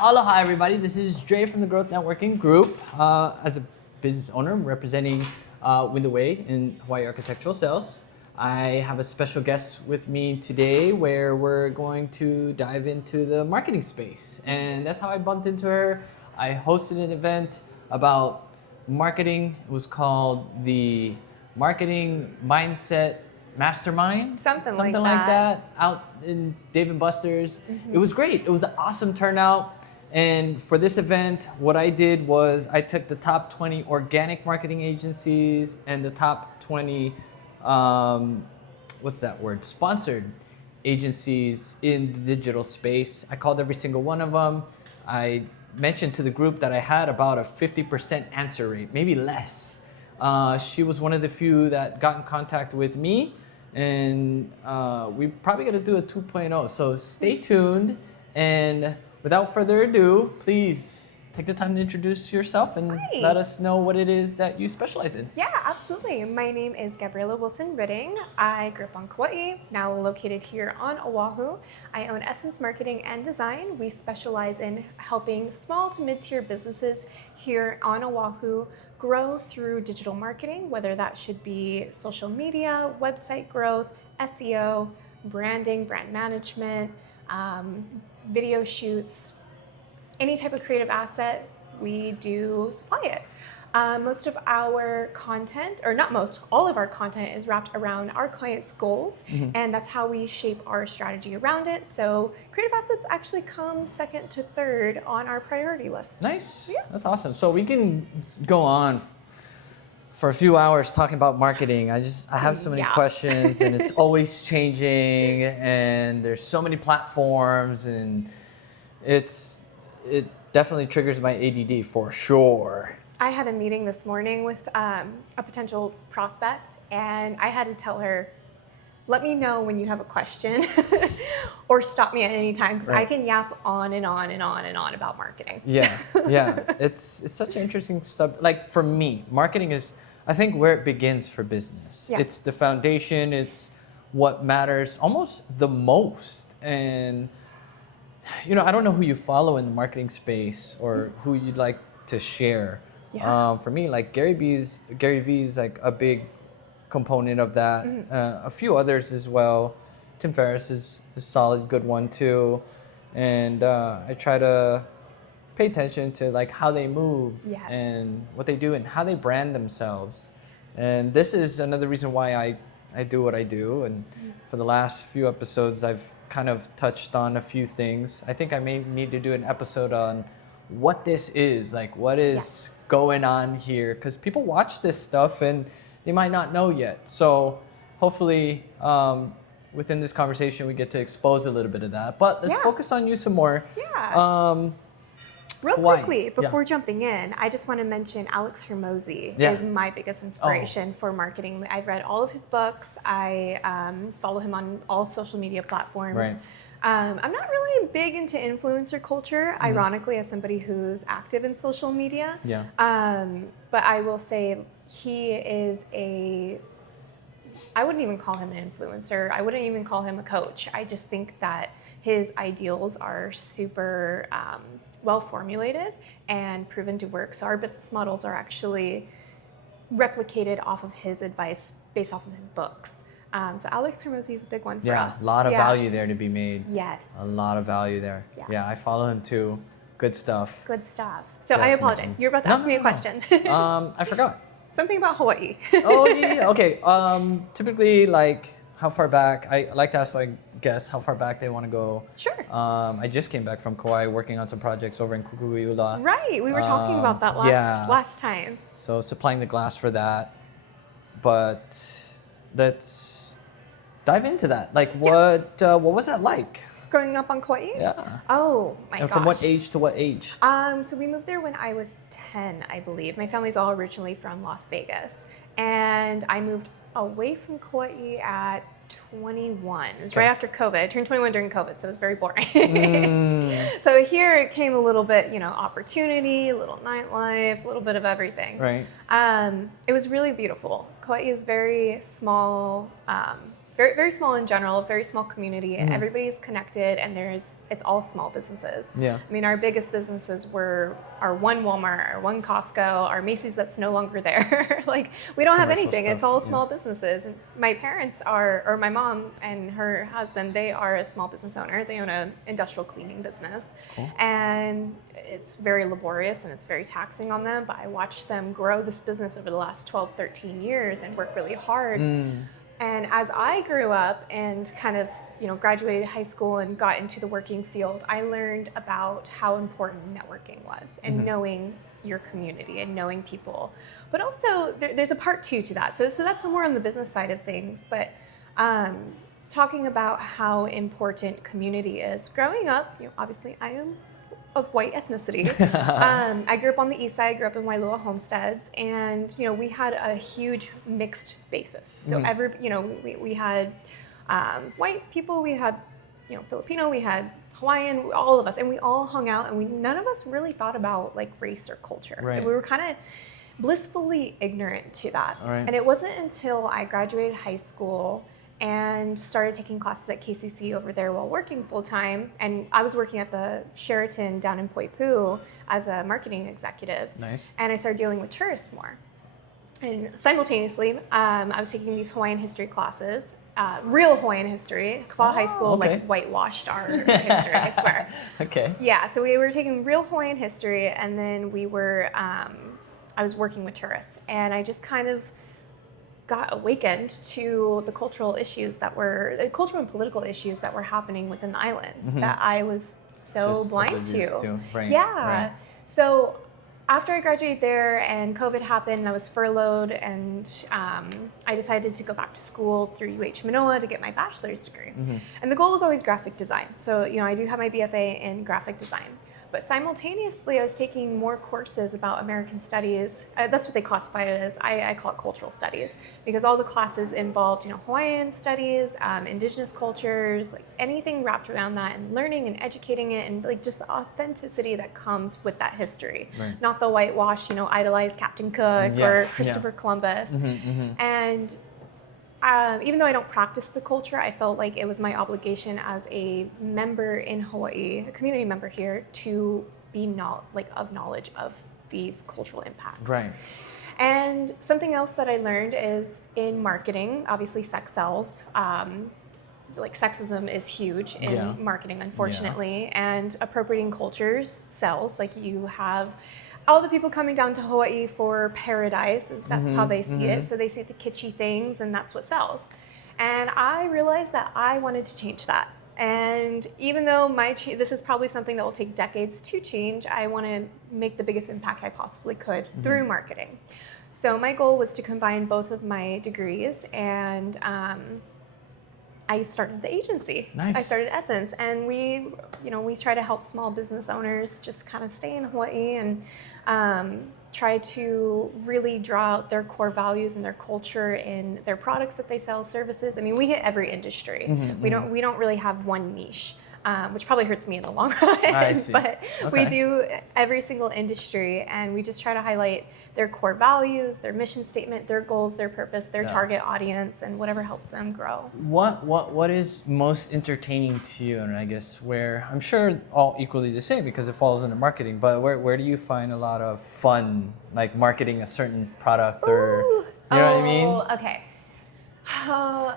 Aloha, everybody. This is Dre from the Growth Networking Group. As a business owner, I'm representing Windaway in Hawaii Architectural Sales. I have a special guest with me today where we're going to dive into the marketing space. And that's how I bumped into her. I hosted an event about marketing. It was called the Marketing Mindset Mastermind. Something like that. Out in Dave & Buster's. Mm-hmm. It was great. It was an awesome turnout. And for this event, what I did was I took the top 20 organic marketing agencies and the top 20 sponsored agencies in the digital space. I called every single one of them. I mentioned to the group that I had about a 50% answer rate, maybe less. She was one of the few that got in contact with me, and we're probably gonna do a 2.0. So stay tuned, and without further ado, please take the time to introduce yourself and let us know what it is that you specialize in. Yeah, absolutely. My name is Gabriella Wilson Ritting. I grew up on Kauai, now located here on Oahu. I own Essence Marketing and Design. We specialize in helping small to mid-tier businesses here on Oahu grow through digital marketing, whether that should be social media, website growth, SEO, branding, brand management, video shoots, any type of creative asset, we do supply it. Most of our content, or not most, all of our content is wrapped around our clients' goals, and that's how we shape our strategy around it. So creative assets actually come second to third on our priority list. Nice. Yeah. That's awesome. So we can go on for a few hours talking about marketing. I have so many questions, and it's always changing, and there's so many platforms, and it definitely triggers my ADD for sure. I had a meeting this morning with a potential prospect, and I had to tell her, let me know when you have a question or stop me at any time, because I can yap on and on and on and on about marketing. Yeah. It's such an interesting like for me, marketing is, I think, where it begins for business. Yeah. It's the foundation, it's what matters almost the most. And I don't know who you follow in the marketing space or who you'd like to share. Yeah. For me, like Gary V's like a big component of that. A few others as well. Tim Ferriss is a solid, good one too. And I try to pay attention to like how they move and what they do and how they brand themselves. And this is another reason why I do what I do. And for the last few episodes, I've kind of touched on a few things. I think I may need to do an episode on what this is, like what is going on here, because people watch this stuff and they might not know yet. So hopefully within this conversation we get to expose a little bit of that. But let's focus on you some more. Real quickly, before jumping in, I just want to mention Alex Hormozi is my biggest inspiration for marketing. I've read all of his books. I follow him on all social media platforms. Right. I'm not really big into influencer culture, ironically, as somebody who's active in social media. Yeah. But I will say he is I wouldn't even call him an influencer. I wouldn't even call him a coach. I just think that his ideals are super well formulated and proven to work. So our business models are actually replicated off of his advice based off of his books. So Alex Hormozi is a big one for us. Yeah, a lot of value there to be made. Yes. A lot of value there. Yeah, I follow him too. Good stuff. Good stuff. So definitely. I apologize. You're about to ask me a question. I forgot. Something about Hawaii. Oh, yeah. Okay. Typically, like, how far back? I like to ask my guests how far back they want to go. Sure. I just came back from Kauai working on some projects over in Kukui'ula. Right. We were talking about that last time. So supplying the glass for that. But let's dive into that. Like, what was that like? Growing up on Kauai? Yeah. Oh, my gosh. And from what age to what age? So we moved there when I was 10, I believe. My family's all originally from Las Vegas. And I moved away from Kauai at 21. It was right after COVID. I turned 21 during COVID, so it was very boring. So here it came a little bit, opportunity, a little nightlife, a little bit of everything. Right. It was really beautiful. Kauai is very small, very, very small in general, very small community. Everybody's connected, and it's all small businesses. Yeah. I mean, our biggest businesses were our one Walmart, our one Costco, our Macy's that's no longer there. Like, we don't have anything. Stuff, it's all small businesses. And my parents or my mom and her husband, they are a small business owner. They own an industrial cleaning business. Cool. And it's very laborious and it's very taxing on them, but I watched them grow this business over the last 12, 13 years and work really hard. And as I grew up and kind of, graduated high school and got into the working field, I learned about how important networking was and knowing your community and knowing people. But also there's a part two to that. So that's more on the business side of things, but talking about how important community is. Growing up, obviously I am of white ethnicity. I grew up on the east side, grew up in Wailua homesteads, and we had a huge mixed basis. So we had white people, we had Filipino, we had Hawaiian, all of us, and we all hung out, and none of us really thought about like race or culture. Right. We were kind of blissfully ignorant to that. Right. And it wasn't until I graduated high school and started taking classes at KCC over there while working full-time. And I was working at the Sheraton down in Poipu as a marketing executive. Nice. And I started dealing with tourists more. And simultaneously, I was taking these Hawaiian history classes, real Hawaiian history. Kauai High School like whitewashed our history, I swear. Okay. Yeah, so we were taking real Hawaiian history, and then we were, I was working with tourists. And I just kind of got awakened to the cultural and political issues that were happening within the islands that I was so just blind to. Right. Yeah. Right. So after I graduated there and COVID happened, I was furloughed, and I decided to go back to school through UH Manoa to get my bachelor's degree. And the goal was always graphic design. So, I do have my BFA in graphic design. But simultaneously, I was taking more courses about American studies. That's what they classify it as. I call it cultural studies, because all the classes involved, Hawaiian studies, indigenous cultures, like anything wrapped around that, and learning and educating it, and like just the authenticity that comes with that history. Right. Not the whitewash, idolize Captain Cook or Christopher Columbus. And even though I don't practice the culture, I felt like it was my obligation as a member in Hawaii, a community member here, to be of knowledge of these cultural impacts. Right. And something else that I learned is in marketing, obviously sex sells. Sexism is huge in marketing, unfortunately, and appropriating cultures sells. Like, you have all the people coming down to Hawaii for paradise, that's how they see it. So they see the kitschy things, and that's what sells. And I realized that I wanted to change that. And even though this is probably something that will take decades to change, I want to make the biggest impact I possibly could through marketing. So my goal was to combine both of my degrees, and I started the agency. Nice. I started Essence, and we try to help small business owners just kind of stay in Hawaii and try to really draw out their core values and their culture in their products that they sell, services. I mean, we hit every industry. We don't really have one niche, which probably hurts me in the long run. I see. But we do every single industry, and we just try to highlight their core values, their mission statement, their goals, their purpose, their target audience, and whatever helps them grow. What is most entertaining to you? And I guess where, I'm sure all equally the same because it falls into marketing, but where do you find a lot of fun, like marketing a certain product or, you know what I mean? Okay.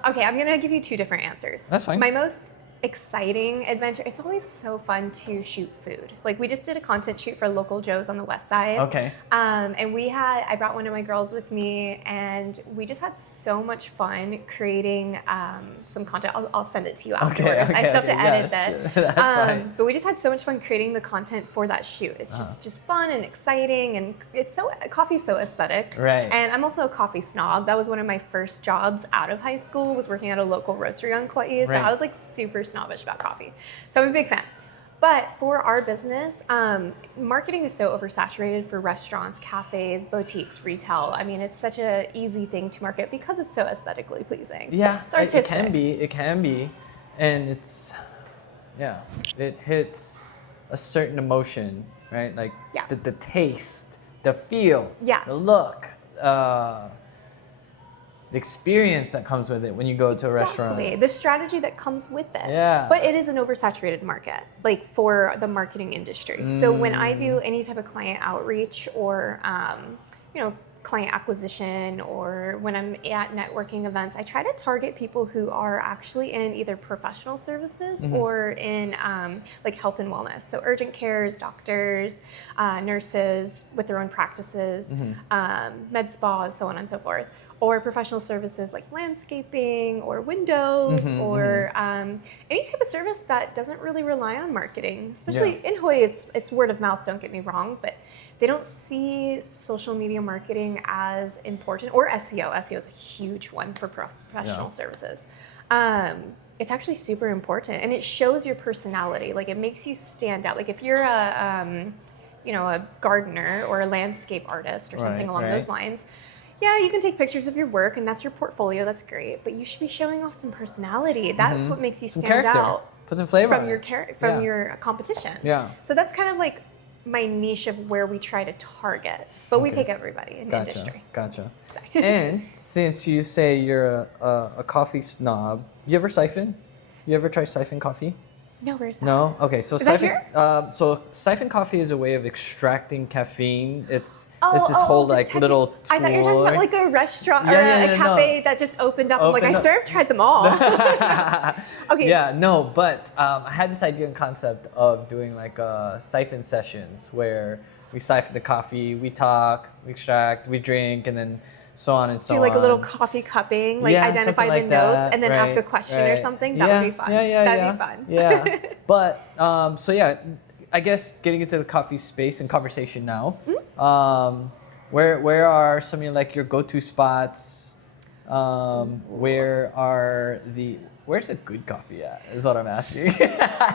Okay, I'm gonna give you two different answers. That's fine. My most exciting adventure, it's always so fun to shoot food. Like, we just did a content shoot for Local Joe's on the west side. Okay. And I brought one of my girls with me, and we just had so much fun creating some content. I'll send it to you afterwards. I still have to edit that. That's fine. But we just had so much fun creating the content for that shoot. It's just fun and exciting, and coffee's so aesthetic. Right. And I'm also a coffee snob. That was one of my first jobs out of high school, was working at a local roastery on Kauai. So I was like super snobbish about coffee. So I'm a big fan. But for our business, marketing is so oversaturated for restaurants, cafes, boutiques, retail. I mean, it's such an easy thing to market because it's so aesthetically pleasing. Yeah, it's artistic. It can be. And it hits a certain emotion, right? Like the taste, the feel, the look. the experience that comes with it when you go to a restaurant. The strategy that comes with it. Yeah. But it is an oversaturated market, like for the marketing industry. So when I do any type of client outreach or, client acquisition, or when I'm at networking events, I try to target people who are actually in either professional services or in like health and wellness. So urgent cares, doctors, nurses with their own practices, med spas, so on and so forth. Or professional services like landscaping or windows or any type of service that doesn't really rely on marketing. Especially in Hawaii, it's word of mouth, don't get me wrong, but they don't see social media marketing as important, or SEO. SEO is a huge one for professional services. It's actually super important, and it shows your personality. Like, it makes you stand out. Like, if you're a gardener or a landscape artist or something along those lines, yeah, you can take pictures of your work, and that's your portfolio. That's great, but you should be showing off some personality. That's what makes you stand out. Put some flavor from your competition. Yeah. So that's kind of like my niche of where we try to target, but we take everybody in the industry. Gotcha. And since you say you're a coffee snob, you ever siphon? You ever try siphon coffee? No, where's that? No? Okay, so is siphon, that here? So siphon coffee is a way of extracting caffeine. It's this whole like little tool. I thought you were talking about like a restaurant or a cafe that just opened up. I swear I've tried them all. Okay. Yeah, no, but I had this idea and concept of doing like siphon sessions where we siphon the coffee, we talk, we extract, we drink, and then so on and so on. Do like a little coffee cupping, like identify the notes, and then ask a question or something. That would be fun. That'd be fun. Yeah. But I guess getting into the coffee space and conversation now. Where are some of your go-to spots? Where's a good coffee at? Is what I'm asking.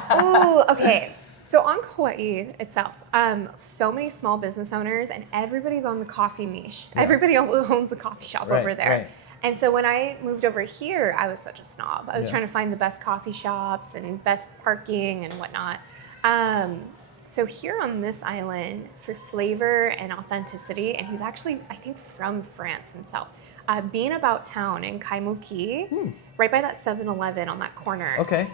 Oh, okay. So on Kauai itself, so many small business owners, and everybody's on the coffee niche. Yeah. Everybody owns a coffee shop over there. Right. And so when I moved over here, I was such a snob. I was trying to find the best coffee shops and best parking and whatnot. So here on this island, for flavor and authenticity, and he's actually, I think, from France himself, Being About Town in Kaimuki, right by that 7-Eleven on that corner. Okay.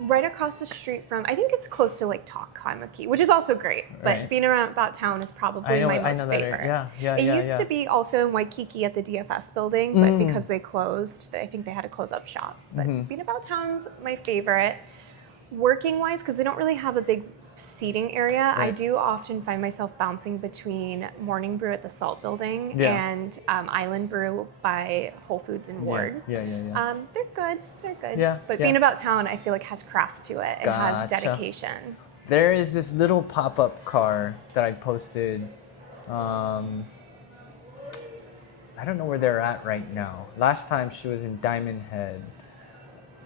Right across the street from, I think it's close to Talk Kaimuki, which is also great, but Being About Town is probably my most favorite. It used to be also in Waikiki at the DFS building, but because they closed, I think they had to close up shop. But Being About Town's my favorite. Working-wise, because they don't really have a big seating area, I do often find myself bouncing between Morning Brew at the Salt Building and Island Brew by Whole Foods in Ward. They're good. Yeah, but Being About Town, I feel like has craft to it. It has dedication. There is this little pop-up car that I posted. I don't know where they're at right now. Last time she was in Diamond Head.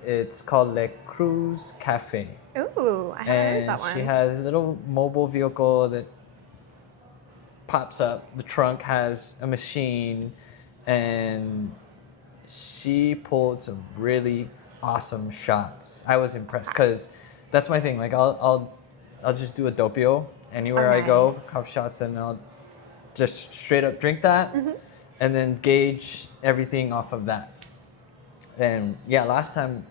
It's called Le Cruz Cafe. Ooh, I haven't heard that one. She has a little mobile vehicle that pops up. The trunk has a machine, and she pulled some really awesome shots. I was impressed because that's my thing. Like I'll just do a doppio anywhere I go, coffee shots, and I'll just straight up drink that, and then gauge everything off of that. And last time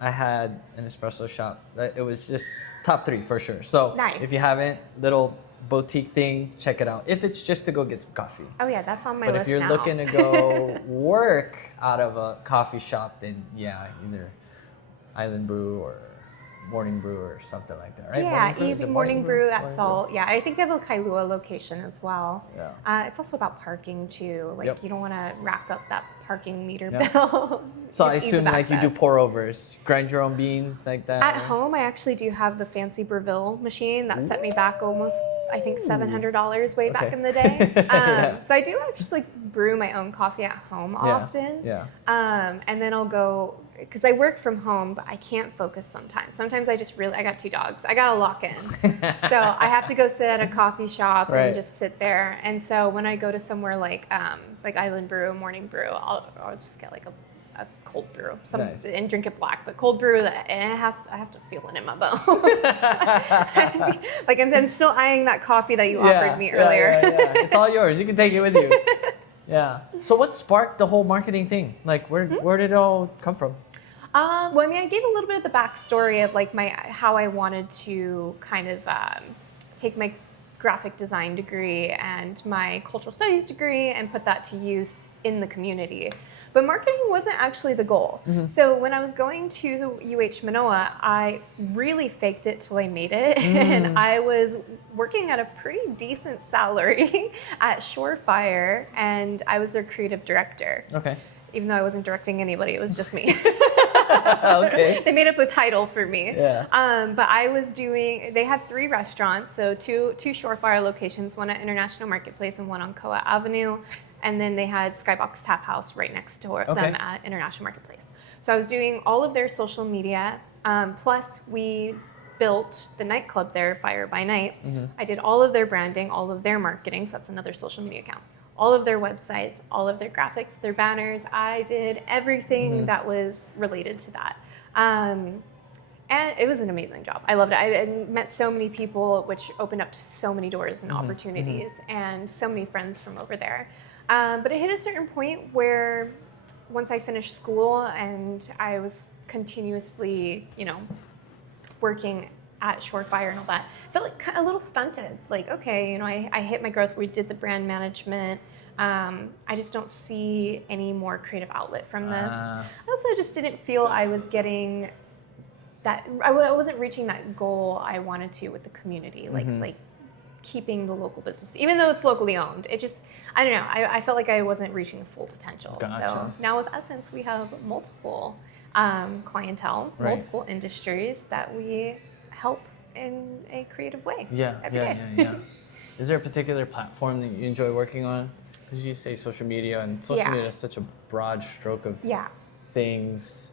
I had an espresso shot. It was just top 3 for sure. So if you haven't, little boutique thing, check it out. If it's just to go get some coffee. Oh yeah, that's on my list now. But if you're looking to go work out of a coffee shop, then either Island Brew or Morning Brew or something like that, right? Yeah, easy Morning Brew at Salt. Yeah, I think they have a Kailua location as well. Yeah. It's also about parking too. Like you don't want to rack up that parking meter bill. So I assume you do pour overs, grind your own beans like that. At home, I actually do have the fancy Breville machine that set me back almost, I think, $700 way back in the day. So I do actually brew my own coffee at home often. Yeah. And then I'll go, because I work from home, but I can't focus sometimes. Sometimes I got 2 dogs. I gotta lock in. So I have to go sit at a coffee shop and just sit there. And so when I go to somewhere like Island Brew, Morning Brew, I'll just get like a cold brew and drink it black. But cold brew, and I have to feel it in my bones. Like I'm still eyeing that coffee that you offered me earlier. It's all yours. You can take it with you. Yeah. So what sparked the whole marketing thing? Like, where did it all come from? Well, I mean, I gave a little bit of the backstory of like how I wanted to kind of take my graphic design degree and my cultural studies degree and put that to use in the community. But marketing wasn't actually the goal. So when I was going to UH Manoa, I really faked it till I made it. And I was working at a pretty decent salary at Surefire, and I was their creative director. Okay. Even though I wasn't directing anybody, it was just me. Okay. They made up a title for me. Yeah. But I was they had 3 restaurants, so two Surefire locations, one at International Marketplace and one on Kauai Avenue. And then they had Skybox Tap House right next to them at International Marketplace. So I was doing all of their social media. Plus, we built the nightclub there, Fire by Night. I did all of their branding, all of their marketing. So that's another social media account. All of their websites, all of their graphics, their banners. I did everything that was related to that. And it was an amazing job. I loved it. I met so many people, which opened up to so many doors and opportunities, and so many friends from over there. But it hit a certain point where once I finished school and I was continuously, working at Surefire and all that, I felt like a little stunted. Like, okay, I hit my growth. We did the brand management. I just don't see any more creative outlet from this. I also just didn't feel I was getting that. I wasn't reaching that goal I wanted to with the community, like keeping the local business, even though it's locally owned. It just, I don't know. I felt like I wasn't reaching full potential. Gotcha. So now with Essence, we have multiple clientele, multiple industries that we help in a creative way. Every day. Is there a particular platform that you enjoy working on? Because you say social media, and social media is such a broad stroke of things.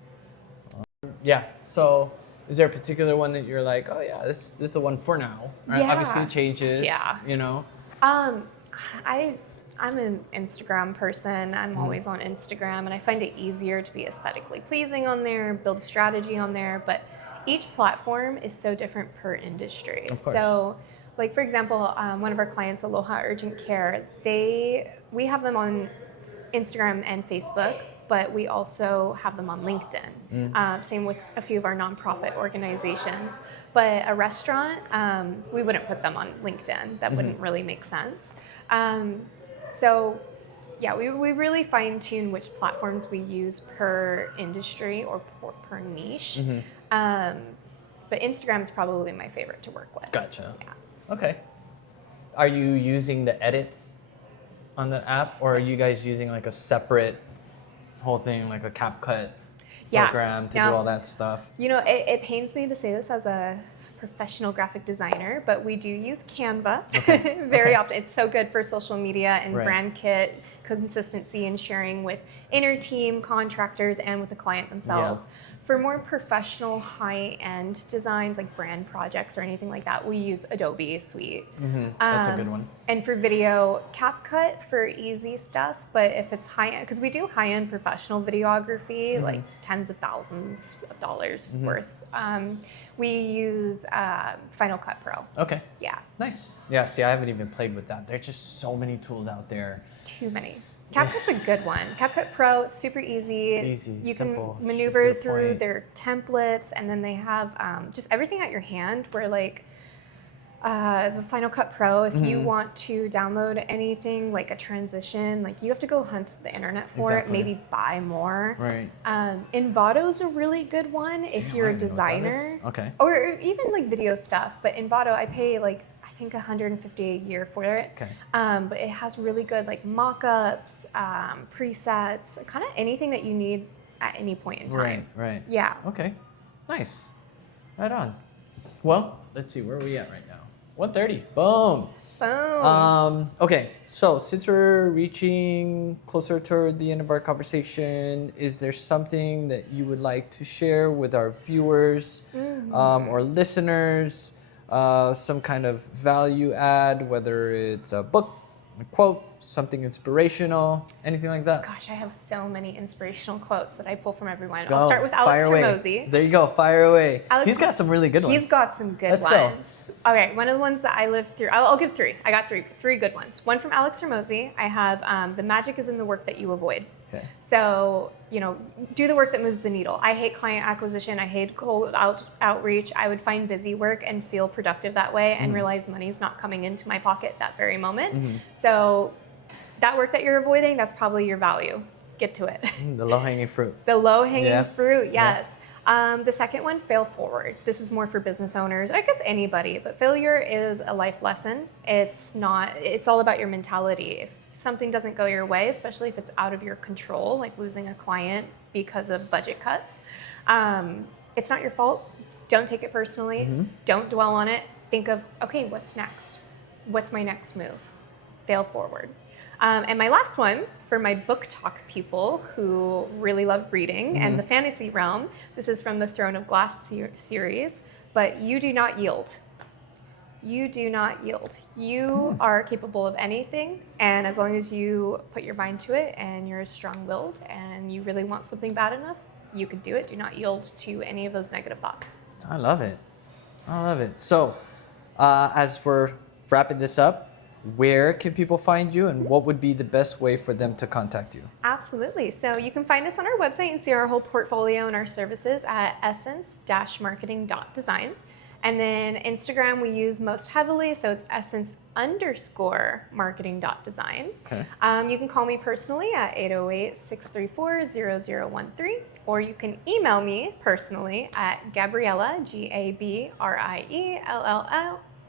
So is there a particular one that you're like, oh yeah, this is the one for now? Right? Obviously it changes. I'm an Instagram person. I'm always on Instagram, and I find it easier to be aesthetically pleasing on there, build strategy on there, but each platform is so different per industry. Of course. So, like for example, one of our clients, Aloha Urgent Care, we have them on Instagram and Facebook, but we also have them on LinkedIn. Same with a few of our nonprofit organizations. But a restaurant, we wouldn't put them on LinkedIn. That wouldn't really make sense. So yeah, we really fine tune which platforms we use per industry or per niche. But Instagram is probably my favorite to work with. Gotcha. Yeah. Okay. Are you using the edits on the app, or are you guys using like a separate whole thing, like a CapCut program to do all that stuff? It pains me to say this as a professional graphic designer, but we do use Canva very often. It's so good for social media and brand kit consistency and sharing with inner team contractors and with the client themselves. For more professional high-end designs like brand projects or anything like that, we use Adobe Suite. That's a good one. And for video, CapCut for easy stuff, but if it's high-end, because we do high-end professional videography, like tens of thousands of dollars worth, we use Final Cut Pro. Okay. Yeah. Nice. Yeah, see, I haven't even played with that. There's just so many tools out there. Too many. CapCut's a good one. CapCut Pro, it's super easy. You simple, can maneuver through their templates, and then they have just everything at your hand where like the Final Cut Pro, if you want to download anything like a transition, like you have to go hunt the internet for it, maybe buy more. Right. Envato's a really good one if you're a designer. Okay. Or even like video stuff, but Envato, I pay like I think $150 a year for it. Okay. But it has really good like mock-ups, presets, kind of anything that you need at any point in time. Right. Yeah. Okay. Nice. Right on. Well, let's see, where are we at right now? 1:30. Boom. Boom. Okay, so since we're reaching closer toward the end of our conversation, is there something that you would like to share with our viewers or listeners? Some kind of value add, whether it's a book, a quote, something inspirational, anything like that? Gosh, I have so many inspirational quotes that I pull from everyone. I'll start with Alex Hormozi. There you go, fire away. He's got some really good ones. He's got some good ones. Okay, one of the ones that I lived through, I'll give three. I got three good ones. One from Alex Hormozi. I have the magic is in the work that you avoid. Okay. So, do the work that moves the needle. I hate client acquisition. I hate cold outreach. I would find busy work and feel productive that way and realize money's not coming into my pocket that very moment. So that work that you're avoiding, that's probably your value. Get to it. The low-hanging fruit. The low-hanging fruit, yes. Yeah. The second one, fail forward. This is more for business owners, I guess anybody, but failure is a life lesson. It's all about your mentality. If something doesn't go your way, especially if it's out of your control, like losing a client because of budget cuts, it's not your fault. Don't take it personally. Don't dwell on it. Think of, okay, what's next? What's my next move? Fail forward. And my last one, for my book talk people who really love reading and the fantasy realm, this is from the Throne of Glass series, but you do not yield. You do not yield. You are capable of anything, and as long as you put your mind to it and you're strong-willed and you really want something bad enough, you can do it. Do not yield to any of those negative thoughts. I love it. I love it. So, as we're wrapping this up, where can people find you, and what would be the best way for them to contact you? Absolutely. So you can find us on our website and see our whole portfolio and our services at essence-marketing.design. And then Instagram we use most heavily, so it's essence_marketing.design. Okay. You can call me personally at 808-634-0013, or you can email me personally at Gabriella, Gabriella,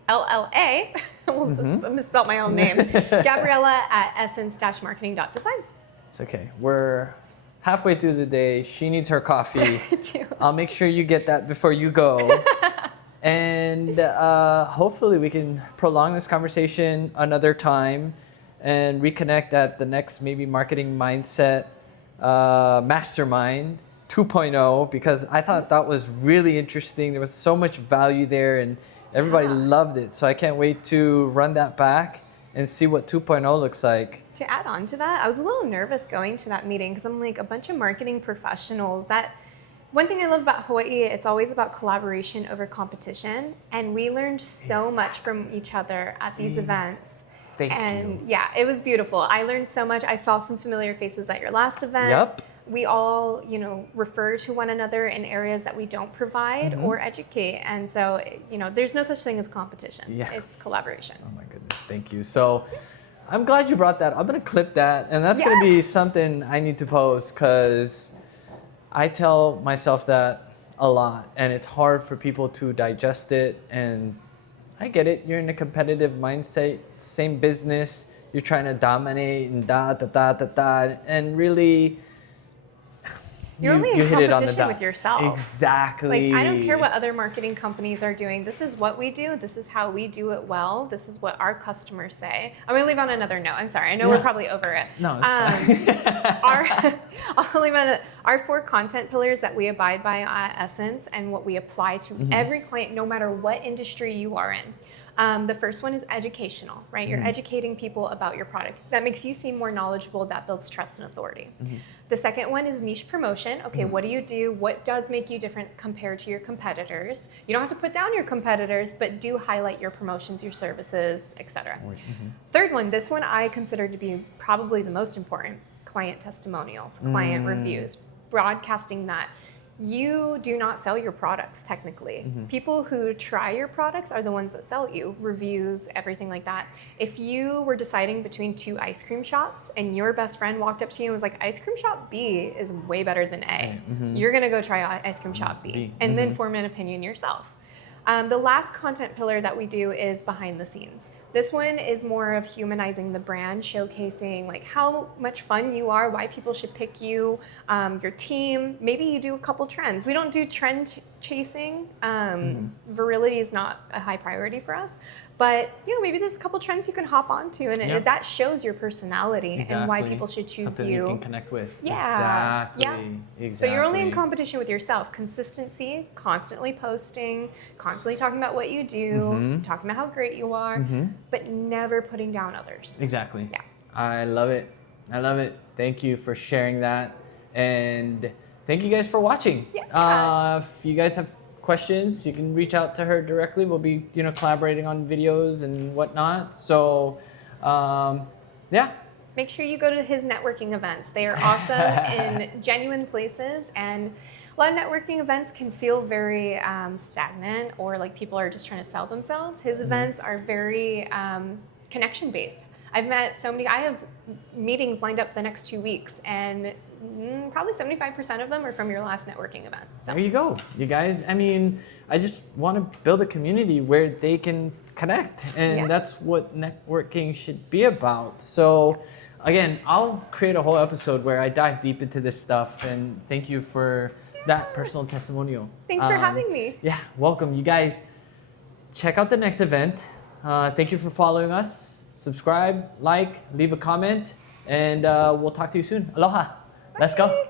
LLA, almost misspelled my own name, Gabriella at essence-marketing.design. It's okay. We're halfway through the day. She needs her coffee. I'll make sure you get that before you go. And hopefully we can prolong this conversation another time and reconnect at the next maybe marketing mindset mastermind 2.0, because I thought that was really interesting. There was so much value there and everybody loved it. So I can't wait to run that back and see what 2.0 looks like. To add on to that, I was a little nervous going to that meeting because I'm like a bunch of marketing professionals that one thing I love about Hawaii, it's always about collaboration over competition. And we learned so much from each other at these events. Thank you. And yeah, it was beautiful. I learned so much. I saw some familiar faces at your last event. Yep. We all, refer to one another in areas that we don't provide or educate. And so, there's no such thing as competition. Yeah. It's collaboration. Oh my goodness, thank you. So I'm glad you brought that. I'm gonna clip that, and that's gonna be something I need to post, because I tell myself that a lot, and it's hard for people to digest it. And I get it. You're in a competitive mindset, same business. You're trying to dominate and and really. You're only in competition with yourself. Exactly. Like, I don't care what other marketing companies are doing. This is what we do. This is how we do it well. This is what our customers say. I'm going to leave on another note. I'm sorry. I know we're probably over it. No, it's fine. I'll leave on our 4 content pillars that we abide by at Essence and what we apply to every client, no matter what industry you are in. The first one is educational, right? You're educating people about your product. That makes you seem more knowledgeable. That builds trust and authority. The second one is niche promotion. Okay, what do you do? What does make you different compared to your competitors? You don't have to put down your competitors, but do highlight your promotions, your services, etc. Third one, this one I consider to be probably the most important, client testimonials, client reviews, broadcasting that. You do not sell your products technically. People who try your products are the ones that sell you, reviews, everything like that. If you were deciding between 2 ice cream shops and your best friend walked up to you and was like, ice cream shop B is way better than A, you're gonna go try ice cream shop B and then form an opinion yourself. The last content pillar that we do is behind the scenes. This one is more of humanizing the brand, showcasing like how much fun you are, why people should pick you, your team. Maybe you do a couple trends. We don't do trend chasing. Virility is not a high priority for us. But maybe there's a couple trends you can hop onto, and that shows your personality and why people should choose Something you can connect with. Yeah. Exactly. So you're only in competition with yourself. Consistency, constantly posting, constantly talking about what you do, talking about how great you are, but never putting down others. Exactly. Yeah. I love it. I love it. Thank you for sharing that, and thank you guys for watching. Yeah. If you guys have questions, you can reach out to her directly. We'll be, collaborating on videos and whatnot. So, yeah. Make sure you go to his networking events. They are awesome in genuine places, and a lot of networking events can feel very stagnant, or like people are just trying to sell themselves. His events are very connection based. I have meetings lined up the next 2 weeks, and probably 75% of them are from your last networking event. So. There you go, you guys. I mean, I just want to build a community where they can connect, and that's what networking should be about. So again, I'll create a whole episode where I dive deep into this stuff, and thank you for that personal testimonial. Thanks for having me. Yeah, welcome. You guys, check out the next event. Thank you for following us. Subscribe, like, leave a comment, and we'll talk to you soon. Aloha. Let's go.